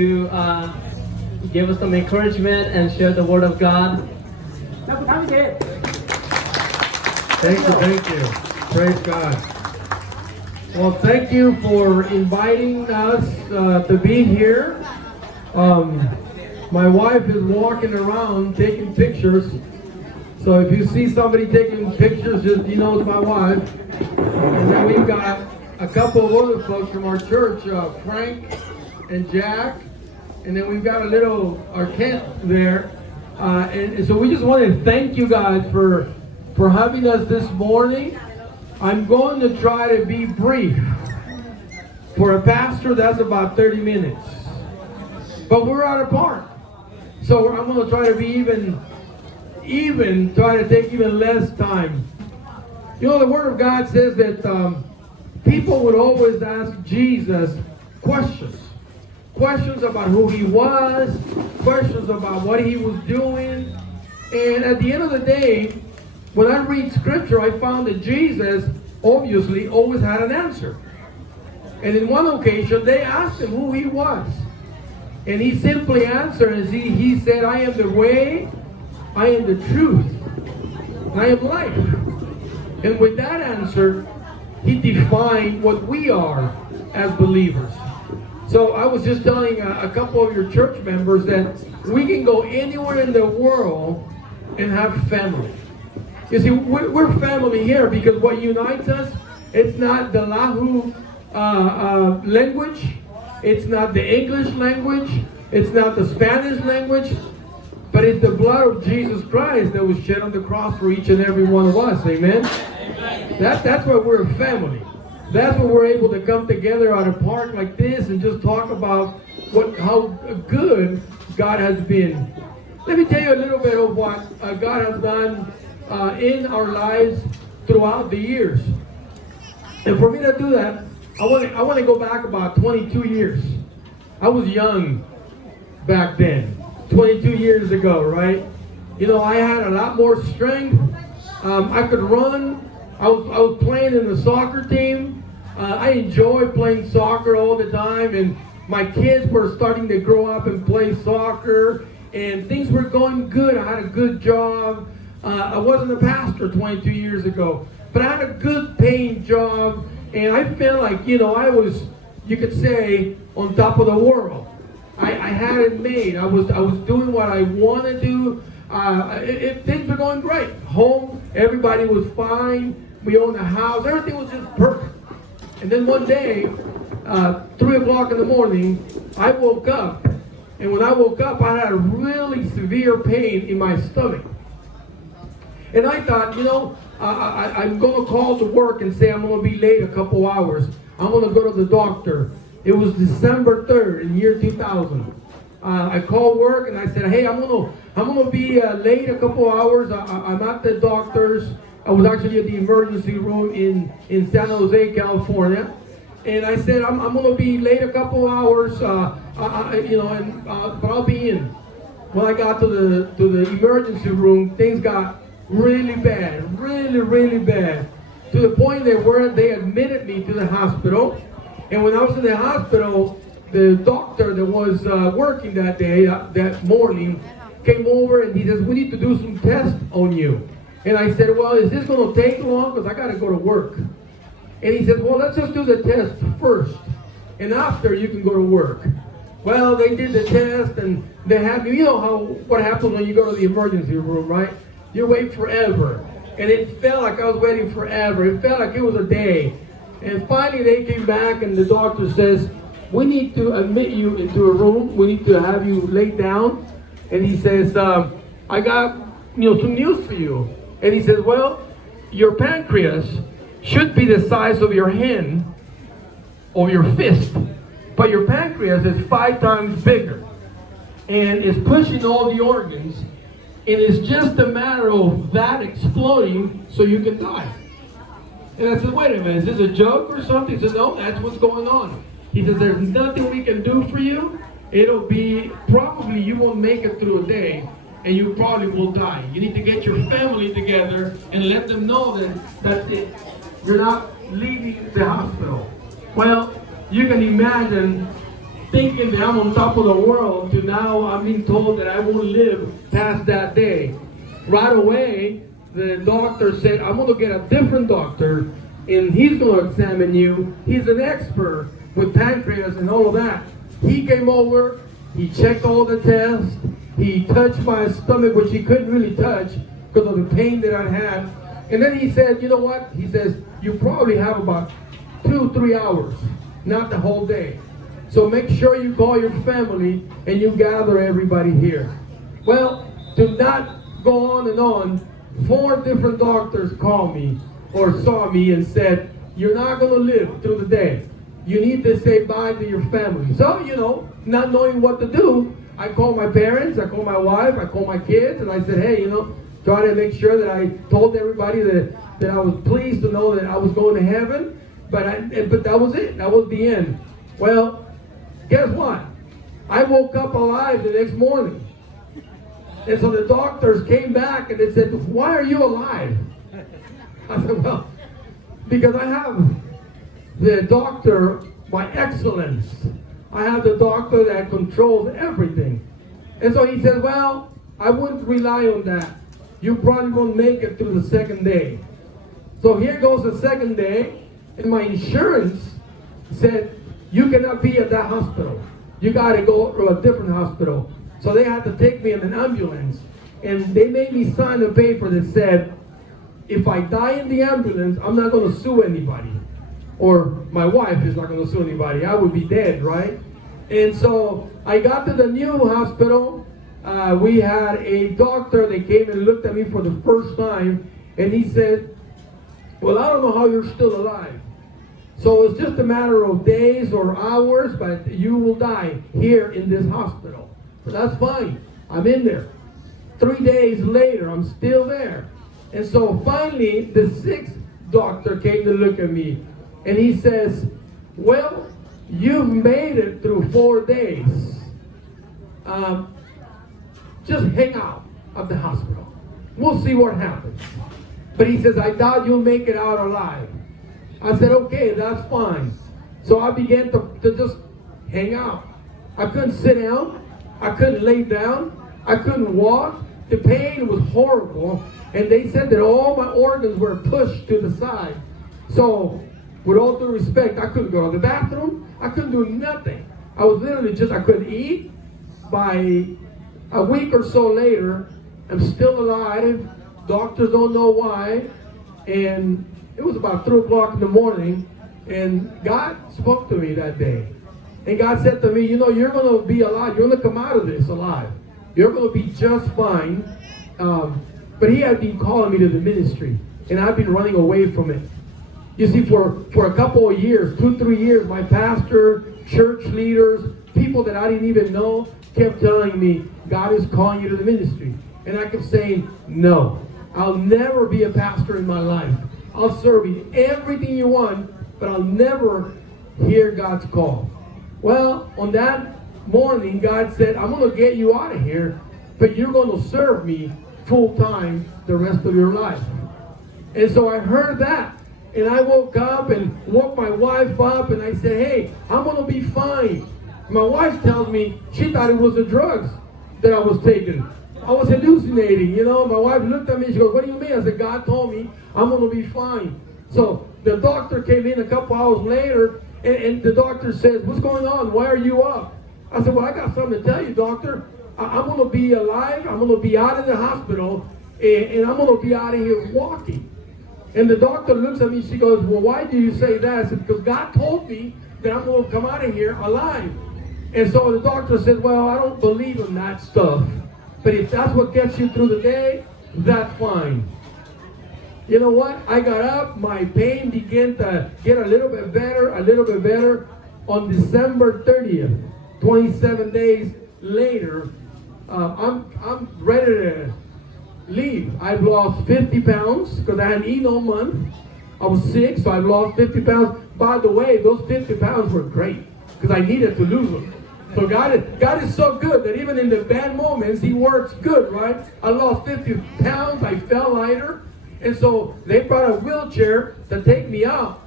to give us some encouragement and share the word of God. Thank you. Praise God. Well, thank you for inviting us to be here. My wife is walking around taking pictures. So if you see somebody taking pictures, just it's my wife. And then we've got a couple of other folks from our church, Frank and Jack. And then we've got our tent there. And so we just want to thank you guys for having us this morning. I'm going to try to be brief. For a pastor, that's about 30 minutes. But we're at a park. So I'm going to try to be try to take even less time. The Word of God says that people would always ask Jesus questions. Questions about who he was, questions about what he was doing. And at the end of the day, when I read scripture, I found that Jesus obviously always had an answer. And in one occasion, they asked him who he was. And he simply answered, and he said, I am the way, I am the truth, I am life. And with that answer, he defined what we are as believers. So I was just telling a couple of your church members that we can go anywhere in the world and have family. You see, we're family here because what unites us, it's not the Lahu language, it's not the English language, it's not the Spanish language, but it's the blood of Jesus Christ that was shed on the cross for each and every one of us. Amen? That's why we're a family. That's why we're able to come together at a park like this and just talk about how good God has been. Let me tell you a little bit of what God has done in our lives throughout the years. And for me to do that, I want to go back about 22 years. I was young back then, 22 years ago, right? I had a lot more strength. I could run. I was playing in the soccer team. I enjoyed playing soccer all the time, and my kids were starting to grow up and play soccer, and things were going good. I had a good job. I wasn't a pastor 22 years ago, but I had a good paying job, and I felt like, I was, you could say, on top of the world. I had it made. I was doing what I want to do. Things were going great. Home, everybody was fine. We owned a house. Everything was just perfect. And then one day, 3 o'clock in the morning, I woke up. And when I woke up, I had a really severe pain in my stomach. And I thought, I'm going to call to work and say I'm going to be late a couple hours. I'm going to go to the doctor. It was December 3rd in year 2000. I called work and I said, hey, I'm going to be late a couple hours. I'm at the doctor's. I was actually at the emergency room in San Jose, California. And I said, I'm going to be late a couple hours, but I'll be in. When I got to the emergency room, things got really bad, really bad, to the point that they admitted me to the hospital. And when I was in the hospital, the doctor that was working that day, that morning, came over and he says, we need to do some tests on you. And I said, well, is this going to take long? Because I got to go to work. And he said, well, let's just do the test first. And after, you can go to work. Well, they did the test, and they had me. You know what happens when you go to the emergency room, right? You wait forever. And it felt like I was waiting forever. It felt like it was a day. And finally, they came back, and the doctor says, we need to admit you into a room. We need to have you laid down. And he says, I got some news for you. And he says, well, your pancreas should be the size of your hand or your fist. But your pancreas is 5 times bigger. And it's pushing all the organs. And it's just a matter of that exploding so you can die. And I said, wait a minute, is this a joke or something? He said, no, that's what's going on. He says, there's nothing we can do for you. It'll be, probably you won't make it through a day. And you probably will die. You need to get your family together and let them know that that's it. You're not leaving the hospital. Well, you can imagine thinking that I'm on top of the world to now I'm being told that I won't live past that day. Right away, the doctor said, I'm going to get a different doctor and he's going to examine you. He's an expert with pancreas and all of that. He came over, he checked all the tests, he touched my stomach, which he couldn't really touch because of the pain that I had. And then he said, you know what? He says, you probably have about 2-3 hours, not the whole day. So make sure you call your family and you gather everybody here. Well, to not go on and on, 4 different doctors called me or saw me and said, you're not going to live through the day. You need to say bye to your family. So, you know, not knowing what to do, I called my parents, I called my wife, I called my kids, and I said, hey, you know, try to make sure that I told everybody that I was pleased to know that I was going to heaven. But that was it. That was the end. Well, guess what? I woke up alive the next morning. And so the doctors came back and they said, why are you alive? I said, well, because I have the doctor by excellence. I have the doctor that controls everything. And so he said, well, I wouldn't rely on that. You probably won't make it through the second day. So here goes the second day, and my insurance said, you cannot be at that hospital. You got to go to a different hospital. So they had to take me in an ambulance. And they made me sign a paper that said, if I die in the ambulance, I'm not going to sue anybody. Or my wife is not going to sue anybody. I would be dead, right? And so I got to the new hospital. We had a doctor that came and looked at me for the first time. And he said, well, I don't know how you're still alive. So it's just a matter of days or hours, but you will die here in this hospital. So that's fine. I'm in there. 3 days later, I'm still there. And so finally, the 6th doctor came to look at me. And he says, well, you've made it through 4 days. Just hang out at the hospital. We'll see what happens. But he says, I doubt you'll make it out alive. I said, okay, that's fine. So I began to just hang out. I couldn't sit down. I couldn't lay down. I couldn't walk. The pain was horrible. And they said that all my organs were pushed to the side. So, with all due respect, I couldn't go to the bathroom. I couldn't do nothing. I was literally I couldn't eat. By a week or so later, I'm still alive. Doctors don't know why. And it was about 3 o'clock in the morning. And God spoke to me that day. And God said to me, you know, you're going to be alive. You're going to come out of this alive. You're going to be just fine. But he had been calling me to the ministry. And I've been running away from it. You see, for a couple of years, 2-3 years, my pastor, church leaders, people that I didn't even know, kept telling me, God is calling you to the ministry. And I kept saying, no, I'll never be a pastor in my life. I'll serve you everything you want, but I'll never hear God's call. Well, on that morning, God said, I'm going to get you out of here, but you're going to serve me full time the rest of your life. And so I heard that. And I woke up and woke my wife up and I said, hey, I'm going to be fine. My wife tells me she thought it was the drugs that I was taking. I was hallucinating, you know. My wife looked at me and she goes, what do you mean? I said, God told me I'm going to be fine. So the doctor came in a couple hours later and the doctor says, what's going on? Why are you up? I said, well, I got something to tell you, doctor. I'm going to be alive. I'm going to be out of the hospital and I'm going to be out of here walking. And the doctor looks at me, she goes, well, why do you say that? I said, because God told me that I'm going to come out of here alive. And so the doctor said, well, I don't believe in that stuff. But if that's what gets you through the day, that's fine. You know what? I got up, my pain began to get a little bit better. On December 30th, 27 days later, I'm ready to leave. I've lost 50 pounds because I hadn't eaten all month. I was sick, so I've lost 50 pounds. By the way, those 50 pounds were great because I needed to lose them. So God is so good that even in the bad moments, He works good, right? I lost 50 pounds. I felt lighter. And so they brought a wheelchair to take me out.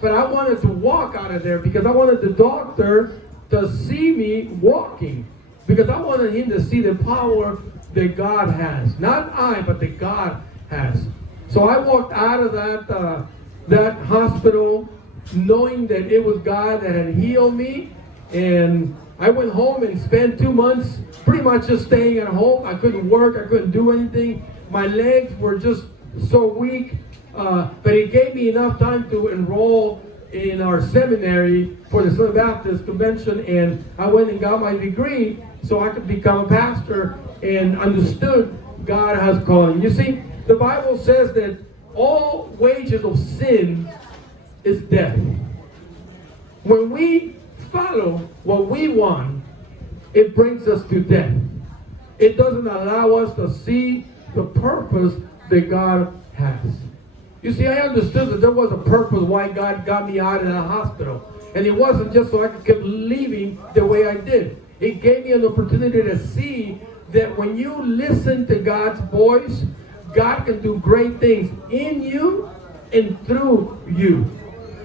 But I wanted to walk out of there because I wanted the doctor to see me walking, because I wanted him to see the power that God has. Not I, but that God has. So I walked out of that hospital knowing that it was God that had healed me. And I went home and spent 2 months pretty much just staying at home. I couldn't work. I couldn't do anything. My legs were just so weak. But it gave me enough time to enroll in our seminary for the Southern Baptist Convention. And I went and got my degree so I could become a pastor and understood God has calling. You see, the Bible says that all wages of sin is death. When we follow what we want, it brings us to death. It doesn't allow us to see the purpose that God has. You see, I understood that there was a purpose why God got me out of the hospital. And it wasn't just so I could keep living the way I did. It gave me an opportunity to see that when you listen to God's voice, God can do great things in you and through you.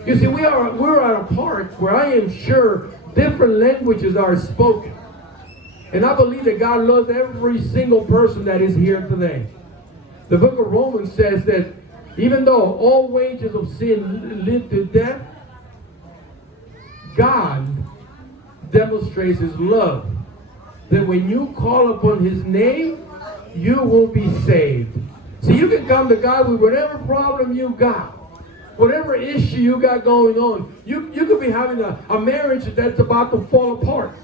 You see, we're at a part where I am sure different languages are spoken. And I believe that God loves every single person that is here today. The book of Romans says that even though all wages of sin lead to death, God demonstrates his love. That when you call upon his name, you will be saved. See, you can come to God with whatever problem you got. Whatever issue you got going on. You could be having a marriage that's about to fall apart.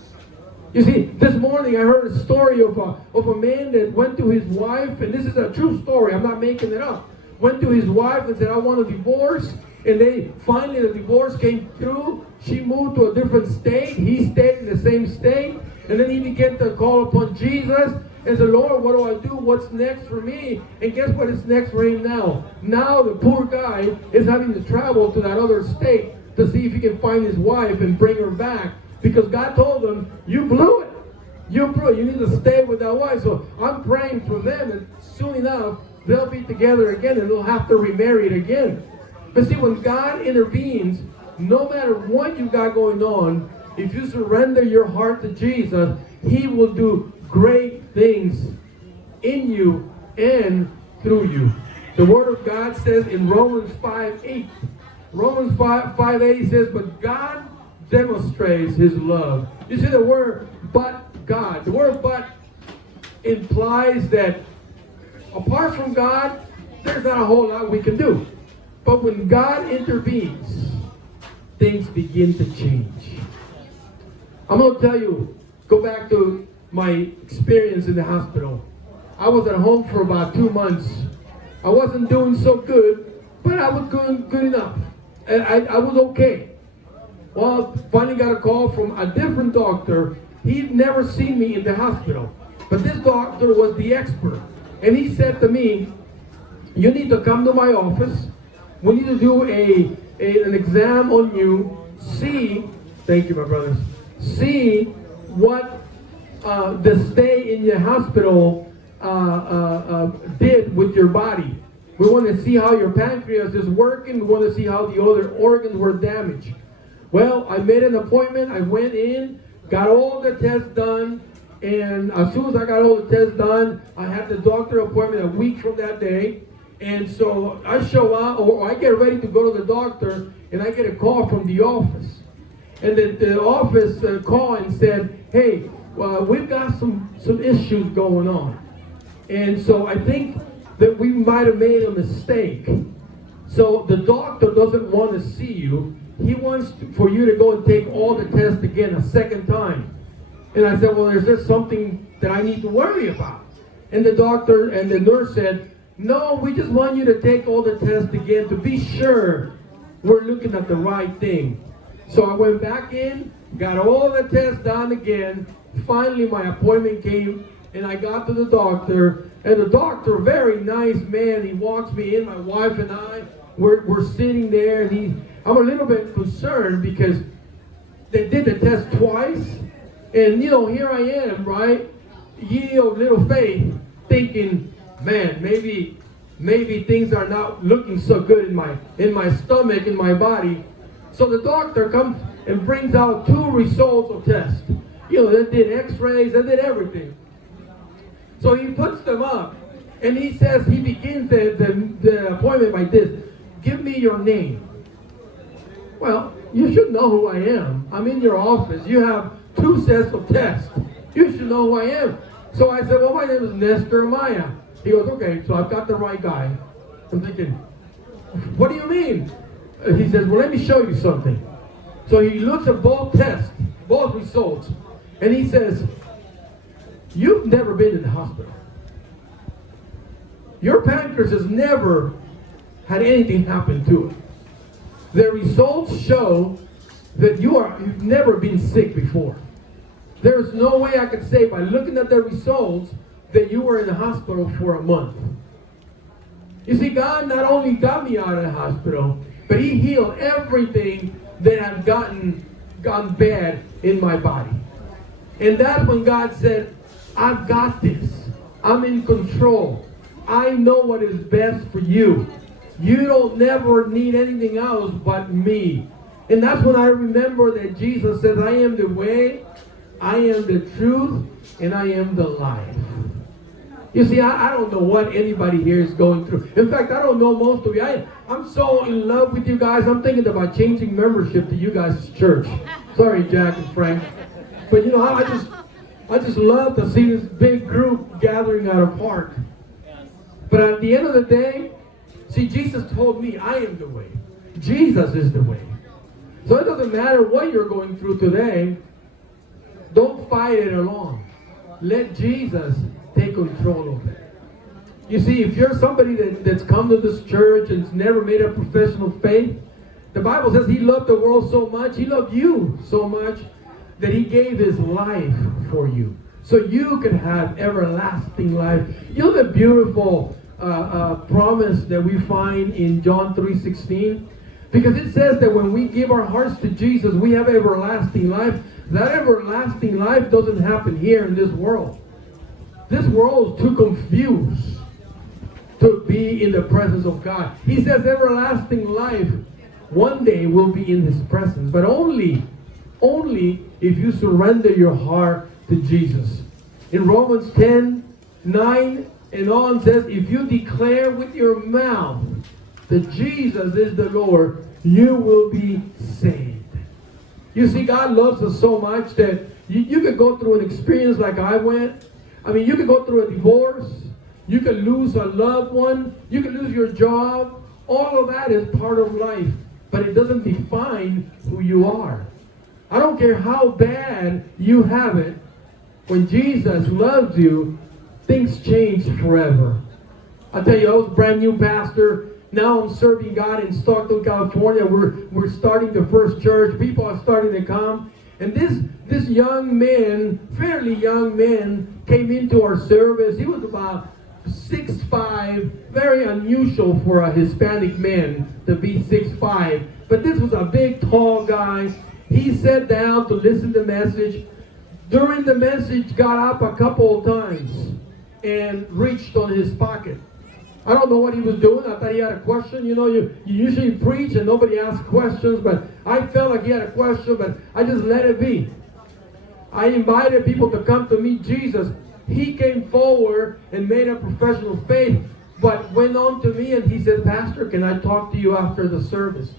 You see, this morning I heard a story of a man that went to his wife, and this is a true story, I'm not making it up. Went to his wife and said, I want a divorce. And finally the divorce came through. She moved to a different state. He stayed in the same state. And then he began to call upon Jesus and said, Lord, what do I do? What's next for me? And guess what is next for him now? Now the poor guy is having to travel to that other state to see if he can find his wife and bring her back. Because God told him, you blew it. You blew it. You need to stay with that wife. So I'm praying for them, and soon enough, they'll be together again and they'll have to remarry again. But see, when God intervenes, no matter what you got going on, if you surrender your heart to Jesus, he will do great things in you and through you. The Word of God says in Romans 5:8, Romans 5:8 says, but God demonstrates his love. You see the word but God. The word but implies that apart from God, there's not a whole lot we can do. But when God intervenes, things begin to change. I'm going to tell you, go back to my experience in the hospital. I was at home for about 2 months. I wasn't doing so good, but I was doing good enough. And I was okay. Well, finally got a call from a different doctor. He'd never seen me in the hospital. But this doctor was the expert. And he said to me, you need to come to my office. We need to do an exam on you. See, thank you, my brothers. See what the stay in your hospital did with your body. We want to see how your pancreas is working. We want to see how the other organs were damaged. Well, I made an appointment. I went in, got all the tests done. And as soon as I got all the tests done, I had the doctor appointment a week from that day. And so I show up, or I get ready to go to the doctor, and I get a call from the office. And the office called and said, hey, we've got some issues going on. And so I think that we might have made a mistake. So the doctor doesn't want to see you. He wants for you to go and take all the tests again a second time. And I said, well, is there something that I need to worry about? And the doctor and the nurse said, no, we just want you to take all the tests again to be sure we're looking at the right thing. So I went back in, got all the tests done again. Finally, my appointment came, and I got to the doctor. And the doctor, very nice man, he walks me in, my wife and I, we're sitting there, and I'm a little bit concerned because they did the test twice. And, here I am, right? Ye of little faith, thinking, man, maybe things are not looking so good in my stomach, in my body. So the doctor comes and brings out 2 results of tests. You know, they did x-rays, they did everything. So he puts them up, and he says, he begins the appointment like this: give me your name. Well, you should know who I am. I'm in your office. You have 2 sets of tests. You should know who I am. So I said, well, my name is Nestor Amaya. He goes, okay, so I've got the right guy. I'm thinking, what do you mean? He says, well, let me show you something. So he looks at both tests, both results, and he says, you've never been in the hospital. Your pancreas has never had anything happen to it. The results show that you've never been sick before. There's no way I could say by looking at the results that you were in the hospital for a month. You see, God not only got me out of the hospital, but he healed everything that had gone bad in my body. And that's when God said, I've got this. I'm in control. I know what is best for you. You don't never need anything else but me. And that's when I remember that Jesus says, I am the way, I am the truth, and I am the life. You see, I don't know what anybody here is going through. In fact, I don't know most of you. I'm so in love with you guys. I'm thinking about changing membership to you guys' church. Sorry, Jack and Frank. But you know, I just love to see this big group gathering at a park. But at the end of the day, see, Jesus told me I am the way. Jesus is the way. So it doesn't matter what you're going through today. Don't fight it alone. Let Jesus take control of it. You see, if you're somebody that's come to this church and has never made a professional faith, the Bible says he loved the world so much, he loved you so much, that he gave his life for you. So you can have everlasting life. You know the beautiful promise that we find in John 3:16? Because it says that when we give our hearts to Jesus, we have everlasting life. That everlasting life doesn't happen here in this world. This world is too confused to be in the presence of God. He says everlasting life one day will be in his presence, but only if you surrender your heart to Jesus. In Romans 10:9 and on says, if you declare with your mouth that Jesus is the Lord, you will be saved. You see, God loves us so much that you could go through an experience like I went. I mean, you could go through a divorce. You could lose a loved one. You could lose your job. All of that is part of life, but it doesn't define who you are. I don't care how bad you have it. When Jesus loves you, things change forever. I tell you, I was a brand new pastor. Now I'm serving God in Stockton, California. We're starting the first church. People are starting to come. And this young man, fairly young man, came into our service. He was about 6'5", very unusual for a Hispanic man to be 6'5". But this was a big, tall guy. He sat down to listen to the message. During the message, got up a couple of times and reached on his pocket. I don't know what he was doing. I thought he had a question. You know, you usually preach and nobody asks questions, but I felt like he had a question, but I just let it be. I invited people to come to meet Jesus. He came forward and made a profession of faith, but went on to me and he said, Pastor, can I talk to you after the service?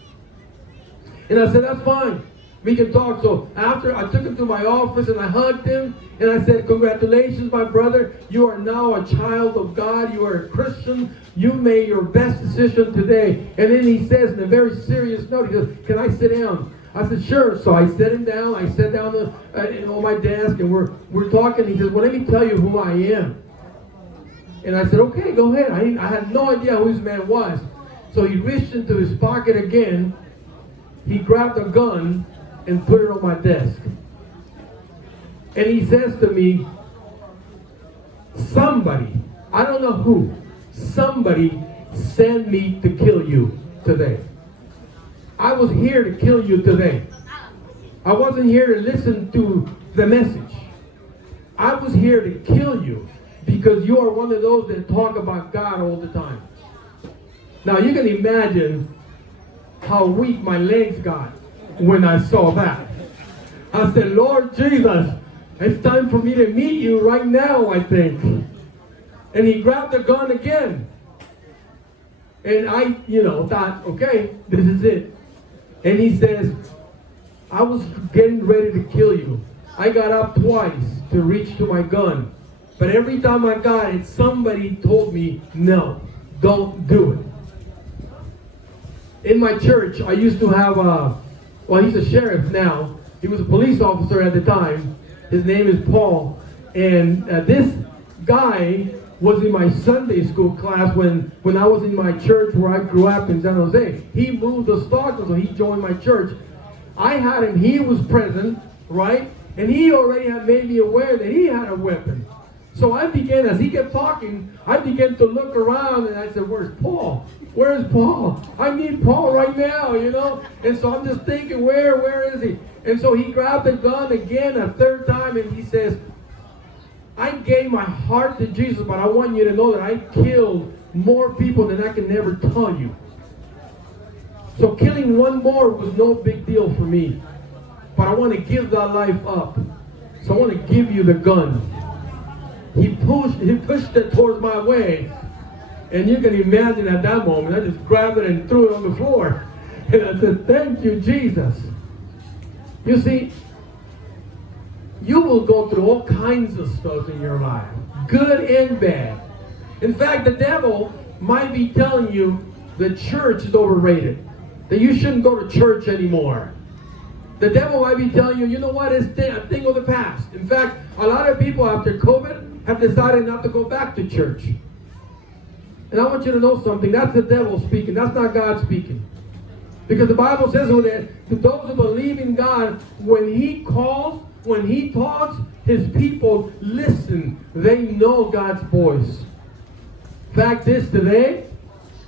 And I said, that's fine. We can talk. So after, I took him to my office and I hugged him and I said, congratulations, my brother. You are now a child of God. You are a Christian. You made your best decision today. And then he says in a very serious note, he says, can I sit down? I said, sure. So I sat him down. I sat down on my desk and we're talking. He says, well, let me tell you who I am. And I said, okay, go ahead. I had no idea who this man was. So he reached into his pocket again. He grabbed a gun and put it on my desk. And he says to me, somebody, I don't know who, somebody sent me to kill you today. I was here to kill you today. I wasn't here to listen to the message. I was here to kill you because you are one of those that talk about God all the time. Now you can imagine how weak my legs got when I saw that. I said, Lord Jesus, it's time for me to meet you right now, I think. And he grabbed the gun again. And I, thought, okay, this is it. And he says, I was getting ready to kill you. I got up twice to reach to my gun. But every time I got it, somebody told me, no, don't do it. In my church, I used to have he's a sheriff now. He was a police officer at the time. His name is Paul. And this guy was in my Sunday school class when I was in my church where I grew up in San Jose. He moved to Stockton, so he joined my church. I had him, he was present, right? And he already had made me aware that he had a weapon. So I began, as he kept talking, I began to look around and I said, where's Paul? Where's Paul? I need Paul right now, And so I'm just thinking, where is he? And so he grabbed the gun again a third time and he says, I gave my heart to Jesus, but I want you to know that I killed more people than I can never tell you. So killing one more was no big deal for me. But I want to give that life up. So I want to give you the gun. He pushed it towards my way. And you can imagine at that moment, I just grabbed it and threw it on the floor. And I said, thank you, Jesus. You see, you will go through all kinds of stuff in your life, good and bad. In fact, the devil might be telling you the church is overrated, that you shouldn't go to church anymore. The devil might be telling you, you know what, it's a thing of the past. In fact, a lot of people after COVID have decided not to go back to church. And I want you to know something. That's the devil speaking. That's not God speaking. Because the Bible says that to those who believe in God, when he calls, when he talks, his people listen. They know God's voice. Fact is, today,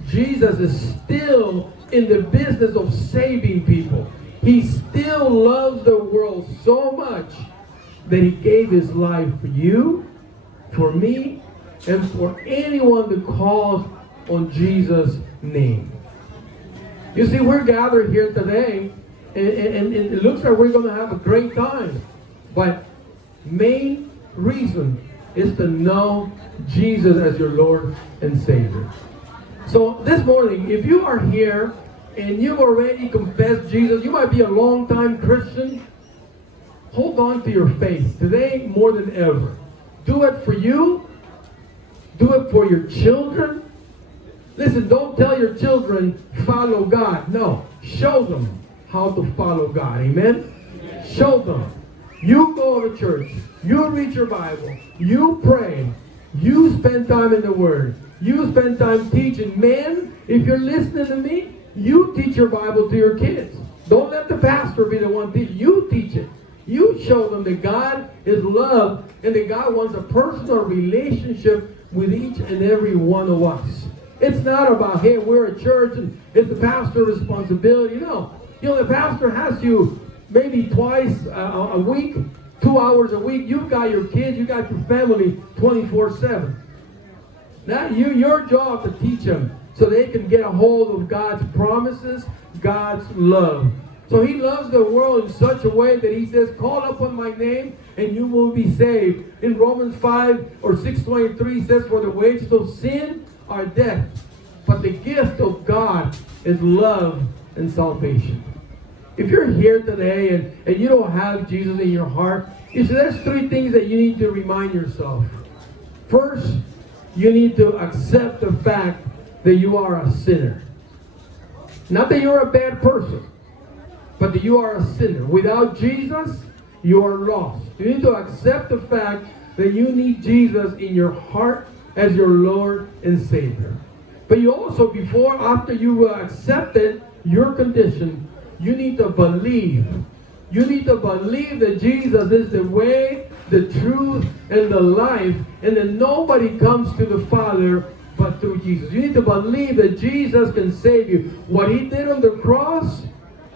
Jesus is still in the business of saving people. He still loves the world so much that he gave his life for you, for me, and for anyone that calls on Jesus' name. You see, we're gathered here today, and it looks like we're going to have a great time. But main reason is to know Jesus as your Lord and Savior. So this morning, if you are here and you've already confessed Jesus, you might be a long-time Christian, hold on to your faith today more than ever. Do it for you. Do it for your children. Listen, don't tell your children, follow God. No, show them how to follow God. Amen? Show them. You go to church. You read your Bible. You pray. You spend time in the Word. You spend time teaching. Men, if you're listening to me, you teach your Bible to your kids. Don't let the pastor be the one teaching. You teach it. You show them that God is love and that God wants a personal relationship with each and every one of us. It's not about, hey, we're a church and it's the pastor's responsibility. No. The pastor has you maybe twice a week, 2 hours a week. You've got your kids, you got your family 24/7. Now, your job to teach them so they can get a hold of God's promises, God's love. So he loves the world in such a way that he says, call upon my name and you will be saved. In Romans 5 or 6:23 says, for the wages of sin are death, but the gift of God is love and salvation. If you're here today and you don't have Jesus in your heart, you see, there's 3 things that you need to remind yourself. First, you need to accept the fact that you are a sinner. Not that you're a bad person, but that you are a sinner. Without Jesus, you are lost. You need to accept the fact that you need Jesus in your heart as your Lord and Savior. But you also, after you accepted your condition, you need to believe. You need to believe that Jesus is the way, the truth, and the life, and that nobody comes to the Father but through Jesus. You need to believe that Jesus can save you. What he did on the cross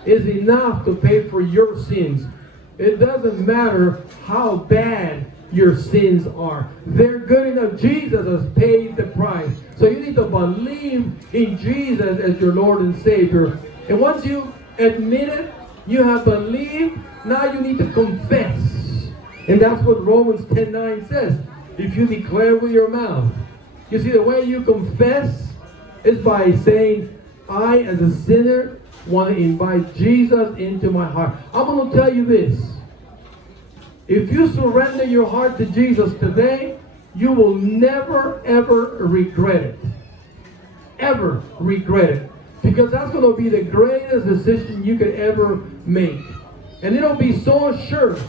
is enough to pay for your sins. It doesn't matter how bad your sins are. They're good enough. Jesus has paid the price. So you need to believe in Jesus as your Lord and Savior. And once you admit it You have believed, now you need to confess. And that's what Romans 10:9 says. If you declare with your mouth. You see, the way you confess is by saying, I, as a sinner, want to invite Jesus into my heart. I'm going to tell you this. If you surrender your heart to Jesus today, you will never, ever regret it. Ever regret it. Because that's going to be the greatest decision you could ever make. And it'll be so assured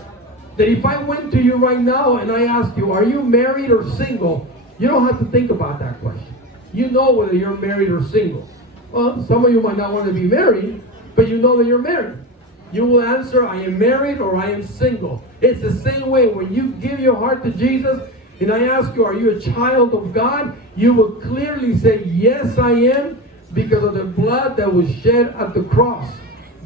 that if I went to you right now and I asked you, are you married or single? You don't have to think about that question. You know whether you're married or single. Well, some of you might not want to be married, but you know that you're married. You will answer, I am married or I am single. It's the same way when you give your heart to Jesus and I ask you, are you a child of God? You will clearly say, yes, I am, because of the blood that was shed at the cross.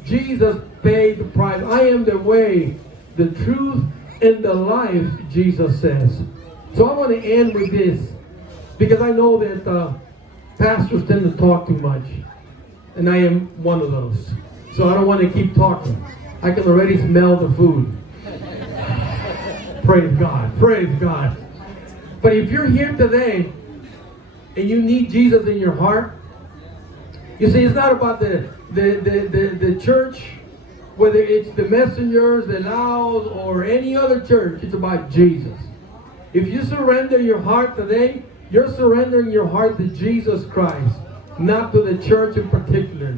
Jesus paid the price. I am the way, the truth, and the life, Jesus says. So I want to end with this, because I know that pastors tend to talk too much, and I am one of those. So I don't want to keep talking. I can already smell the food. Praise God. Praise God. But if you're here today and you need Jesus in your heart, you see, it's not about the church, whether it's the Messengers, the Laos, or any other church. It's about Jesus. If you surrender your heart today, you're surrendering your heart to Jesus Christ, not to the church in particular.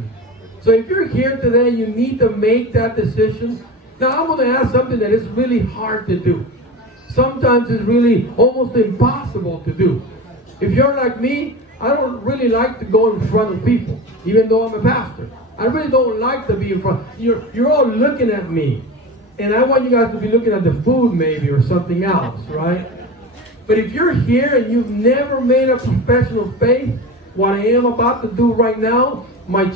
So if you're here today, you need to make that decision. Now I'm going to ask something that is really hard to do. Sometimes it's really almost impossible to do. If you're like me, I don't really like to go in front of people, even though I'm a pastor. I really don't like to be in front. You're all looking at me. And I want you guys to be looking at the food maybe or something else, right? But if you're here and you've never made a profession of faith, what I am about to do right now will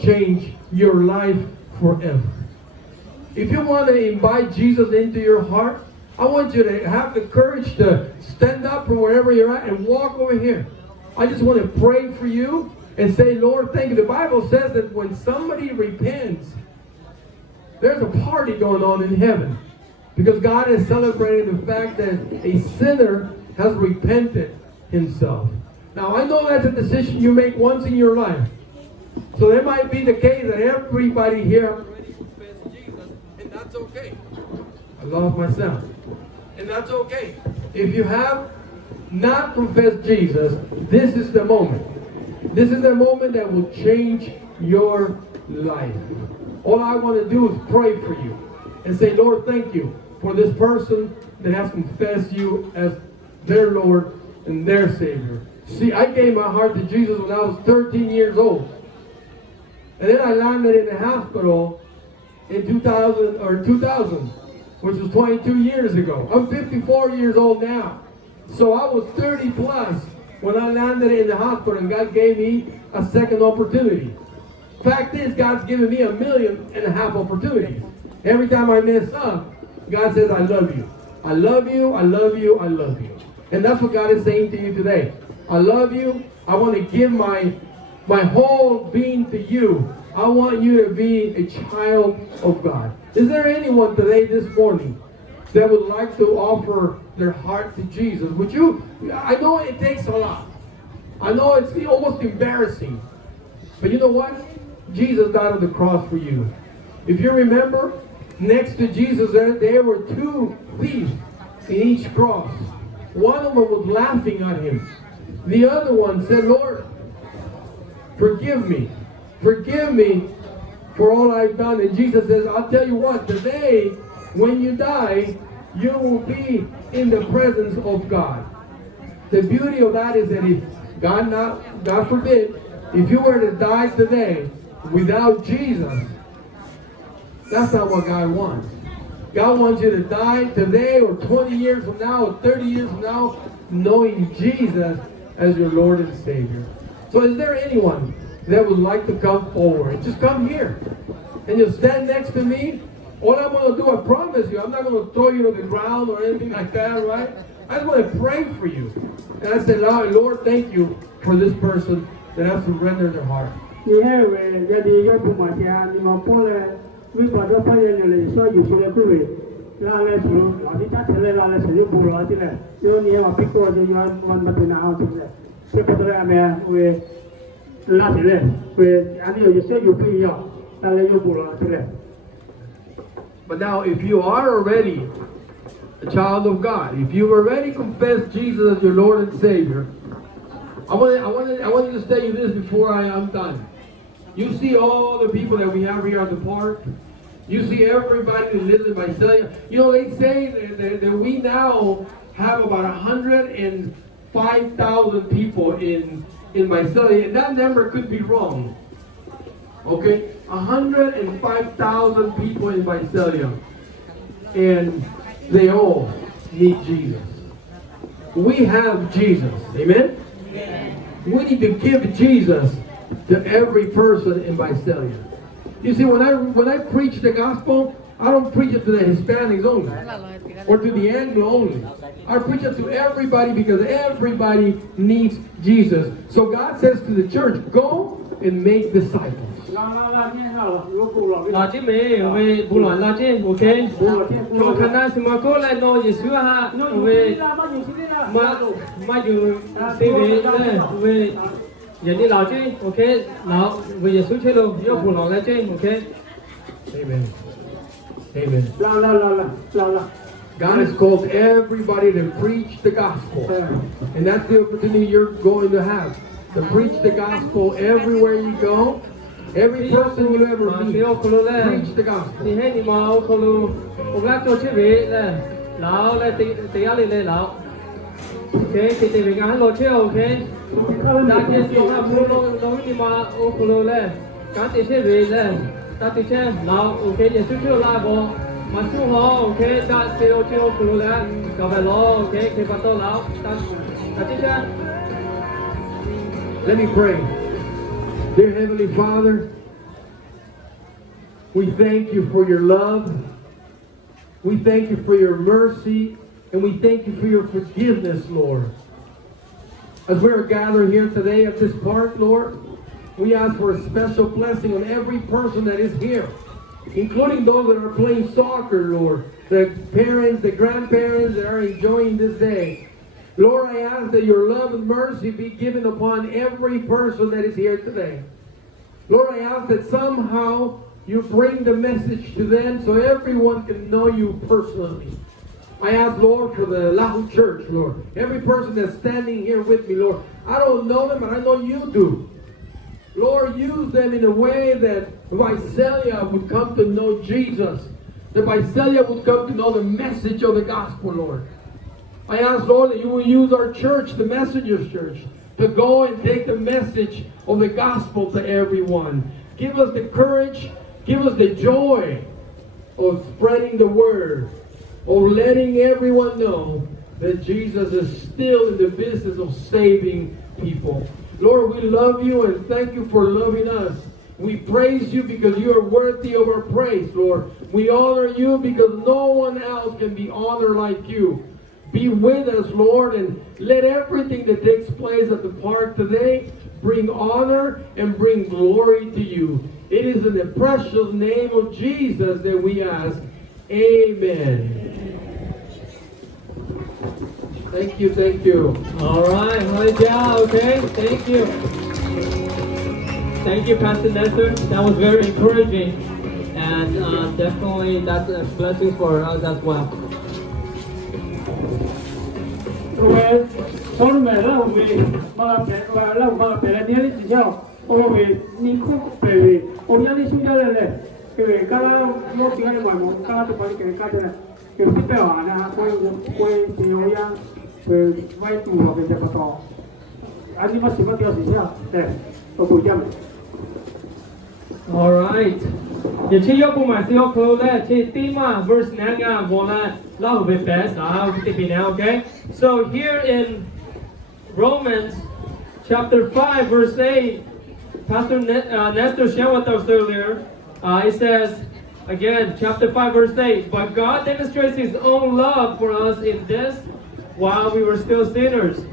change your life forever. If you want to invite Jesus into your heart, I want you to have the courage to stand up from wherever you're at and walk over here. I just want to pray for you and say, Lord, thank you. The Bible says that when somebody repents, there's a party going on in heaven, because God is celebrating the fact that a sinner has repented himself. Now, I know that's a decision you make once in your life. So there might be the case that everybody here already confessed Jesus, and that's okay. I lost my sound. And that's okay. If you have not confessed Jesus, this is the moment. This is the moment that will change your life. All I want to do is pray for you and say, Lord, thank you for this person that has confessed you as their Lord and their Savior. See, I gave my heart to Jesus when I was 13 years old. And then I landed in the hospital in 2000, which was 22 years ago. I'm 54 years old now. So I was 30 plus when I landed in the hospital, and God gave me a second opportunity. Fact is, God's given me 1.5 million opportunities. Every time I mess up, God says, I love you. I love you, I love you, I love you. And that's what God is saying to you today. I love you. I want to give my whole being to you. I want you to be a child of God. Is there anyone today, this morning, that would like to offer their heart to Jesus? Would you? I know it takes a lot. I know it's almost embarrassing. But you know what? Jesus died on the cross for you. If you remember, next to Jesus there were 2 thieves in each cross. One of them was laughing at him. The other one said, Lord, forgive me. Forgive me for all I've done. And Jesus says, I'll tell you what, today, when you die, you will be in the presence of God. The beauty of that is that if God forbid, if you were to die today without Jesus, that's not what God wants. God wants you to die today or 20 years from now or 30 years from now knowing Jesus as your Lord and Savior. So is there anyone that would like to come forward? Just come here and just stand next to me. All I'm going to do, I promise you, I'm not going to throw you to the ground or anything like that, right? I just want to pray for you. And I say, Lord, thank you for this person that has surrendered their heart. 你还为这里要不嘛天，你们帮了，微博上发现了，说有些各位，拉来时候，老是家庭来拉来时候不老进来，有你话别个就要往那边拿好进来，这不得了没？为拉进来，为俺有些有不一样，拉来又不老进来。But now, if you are already a child of God, if you've already confessed Jesus as your Lord and Savior, I want to tell you this before I am done. You see all the people that we have here at the park. You see everybody that lives in Visalia. You know, they say that we now have about 105,000 people in Visalia, and that number could be wrong. Okay, 105,000 people in Visalia, and they all need Jesus. We have Jesus. Amen. We need to give Jesus to every person in Visalia. You see, when I preach the gospel, I don't preach it to the Hispanics only or to the Anglo only. I preach it to everybody because everybody needs Jesus. So God says to the church, go and make disciples. 老姐妹，我们不乱老姐 ，OK？ 我看到什么过来弄耶稣哈，我们买就这边呢，我们人家老姐 ，OK？ 老为耶稣去了，要不老来姐 ，OK？ Amen. Amen. God has called everybody to preach the gospel. And that's the opportunity you're going to have. To preach the gospel everywhere you go. Every person you ever meet, preach the gospel. Let me pray. Dear Heavenly Father, we thank you for your love. We thank you for your mercy. And we thank you for your forgiveness, Lord. As we are gathered here today at this park, Lord, we ask for a special blessing on every person that is here, including those that are playing soccer, Lord, the parents, the grandparents that are enjoying this day. Lord, I ask that your love and mercy be given upon every person that is here today. Lord, I ask that somehow you bring the message to them so everyone can know you personally. I ask, Lord, for the Lahu Church, Lord. Every person that's standing here with me, Lord. I don't know them, but I know you do. Lord, use them in a way that Visalia would come to know Jesus. That Visalia would come to know the message of the gospel, Lord. I ask, Lord, that you will use our church, the Messenger's Church, to go and take the message of the gospel to everyone. Give us the courage, give us the joy of spreading the word, of letting everyone know that Jesus is still in the business of saving people. Lord, we love you and thank you for loving us. We praise you because you are worthy of our praise, Lord. We honor you because no one else can be honored like you. Be with us, Lord, and let everything that takes place at the park today bring honor and bring glory to you. It is in the precious name of Jesus that we ask. Amen. Thank you, thank you. All right, hallelujah, okay, thank you. Thank you, Pastor Nestor. That was very encouraging, and definitely that's a blessing for us as well. 各位，从你们那位马别那马别的年龄之下，我们你可别，我们你休假了嘞，各位，刚刚我今天晚上刚刚就把你给搞起来，就不别话呢，会只有样，外地话给这个多，啊，你们什么调事情？对，都不一样。All right. 也去要不买是要扣的，去第嘛 verse 那个我呢老会背啊，这边呢 OK. So here in Romans chapter 5 verse 8, Pastor Nestor shared with us earlier. It says again, chapter 5 verse 8. But God demonstrates His own love for us in this: while we were still sinners,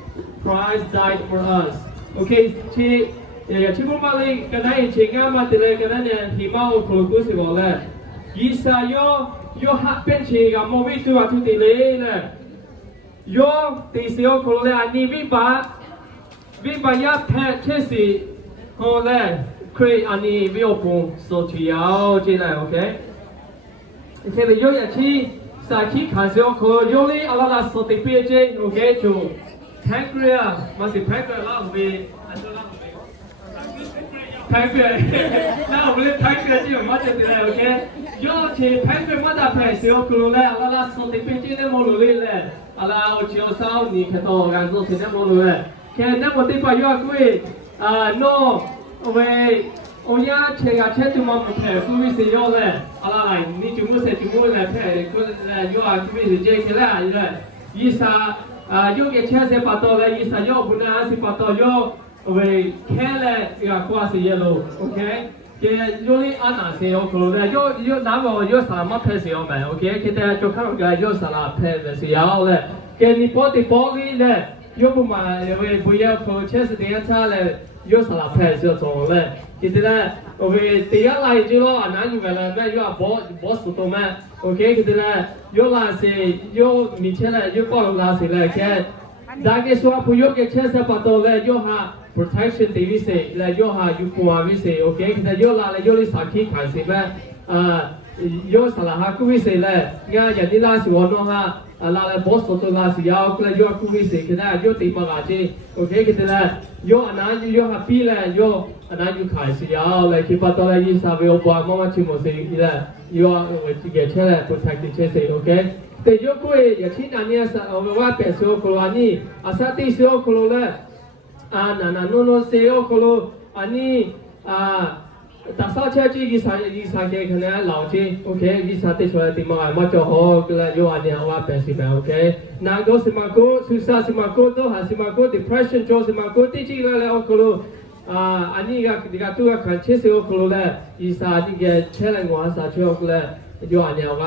Christ died for us. OK. 去อย่าชิบุมาเลยกันได้เชิงมาติเลยกันได้เนี่ยหิมะโอโคลกุสิบอกเลยยิสายโยฮักเป็นเชิงมวิตัวทุติเลยเลยโยติเสียวโคลเลยอันนี้วิบายาแพทเชสิโคเลยครีอันนี้วิโอปุงโซทียาวจีน่าโอเคเช่นโยอย่าชี้สาขีขันเสียวโคโยเลยอะไรล่ะสติปีเจโอเคจูแพงเกลียมาสิแพงเกลียล่าไปแพงเกลียล่าไปเลยแพงเกลียจีมาจะติดเลยโอเคโยชี้แพงเกลียมาได้แพงเสียวโคเลยอะไรล่ะสติปีเจเนี่ยโมลุเลยเลยอะไรเอาเชียวสาวนี่แค่ตัวกันตัวสิเนี่ยโมลุเลยแค่นั่งบนที่ไปโยกุยโน่เวโอยาเชงาเชตุมาแผ่กุยสิโยเลยอะไรนี่จุมุเสจุมุเลยแผ่กุยโยกุยสิเจคิล่าอยู่เลยยิสาโยกเชเสปะโตเลยยิสาโยบุญอาสิปะโตโยเวแค่เลยอยากกว่าสิเยโลโอเคแกโยนี่อันน่ะเสียโคลเลยโยน้ำบอกโยสามารถแผ่เสียไหมโอเคแค่แต่จุดข้างกันโยสามารถแผ่เสียเลยแกนี่ปอติปอลีเลยโยบุมาเวบุยาโคเชสเดียชาเลยโยสารแพร่เสียตรงเลยคิดได้เวตีอะไรจีโร่อันนั้นอยู่เวลาแม่โยบอสตัวแม่โอเคคิดได้โยลาสิโยมีเช่นโยก็ลาสิเลยแค่ได้แค่ส่วนผู้โยก็เช่นสปาโตเลยโยหา protection ตีวิเศษเลยโยหาอยู่ปัววิเศษโอเคคิดได้โยลาเลยโยลิสักขีขันสิแม่โยสารหากุวิเศษเลยง่ายอย่างนี้ลาสิวันน้องฮะลาเลยบอสตัวลาสิยาวก็เลยโยกุวิเศษคิดได้โยตีมากาจีโอเคคิดได้โยอันนั้นโยฮับปี้เลยโยอันนั้นอยู่ขายสิยาวเลยคิดว่าตอนแรกยิ่งสาวเวลบอยมาชิมหมดสิคิดได้โยเกี่ยวเช่น protect เช่นสิโอเคแต่โยกุยอย่างที่นั่นเนี่ยเอาไว้ว่าเป็นเซลล์โคโลนี่อาซาติเซลล์โคโลเลยนั่นโนเซลล์โคโลอันนี้แต่สาวเชื่อจีกิสาเกขนาดเหล่าจีโอเคกิสาติช่วยติมามาจ่อหัวก็เลยโยอันนี้เอาว่าเป็นสิบโอเคนั่งดูสิมากูสุสาสิมากูดูหาสิมากู depression จ่อสิมากูที่จีเลยโอเคอันนี้ก็ตัวขันเชื่อสิโอเคเลยกิสาที่แกเชื่อเลยว่าสาเชื่อโอเคโยอันนี้เอาว่า